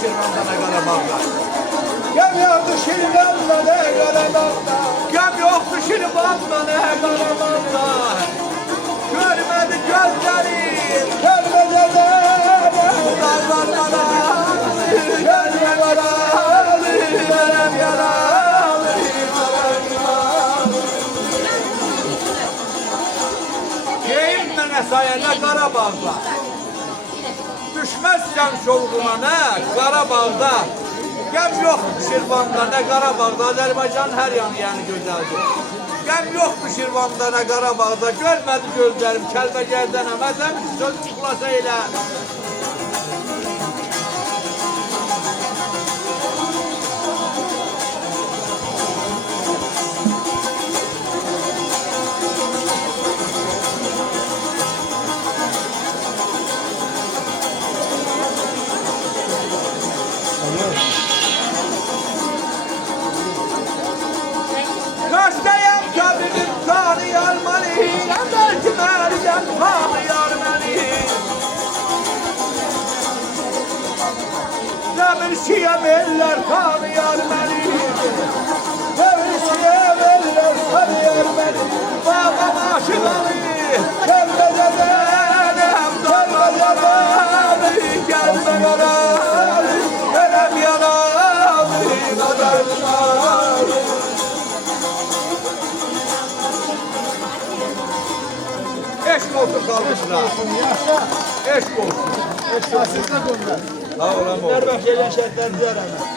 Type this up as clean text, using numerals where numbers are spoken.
Şirvan'da ne Qarabağda. Gem yoktu Şirvan'da ne Qarabağda. Gem yoktu Şirvan'da ne Qarabağda. Görmedi gözlerim. Görmedi dağlar yaralı. Görme yaralı. Verem yaralı. Geyim mənə sayəndə Qarabağda. Düşməzsən şovquna nə Qarabağda. Gəm yoxdur Şirvanda nə Qarabağda. Azərbaycan hər yanı yəni gözəldir. Gəm yoxdur Şirvanda nə Qarabağda. Görmədi gözlərim Kəlbəcərdən əməzəm söz çıxlasa elə. Kaçtayım tabibim tanıyar beni. Belki Meryem tanıyar beni. Demirçiyem eller tanıyar beni. Devrişiye verirler tanıyar beni. Babam aşık Ali. Kembeceden Kembeceden gelme yaralı. Verem yaralı. Kaderler. Eşk olsun kardeşler. Eşk olsun. Esasında bunlar. Sağ olun. Bunlar bak gelen şartlar diyor ama.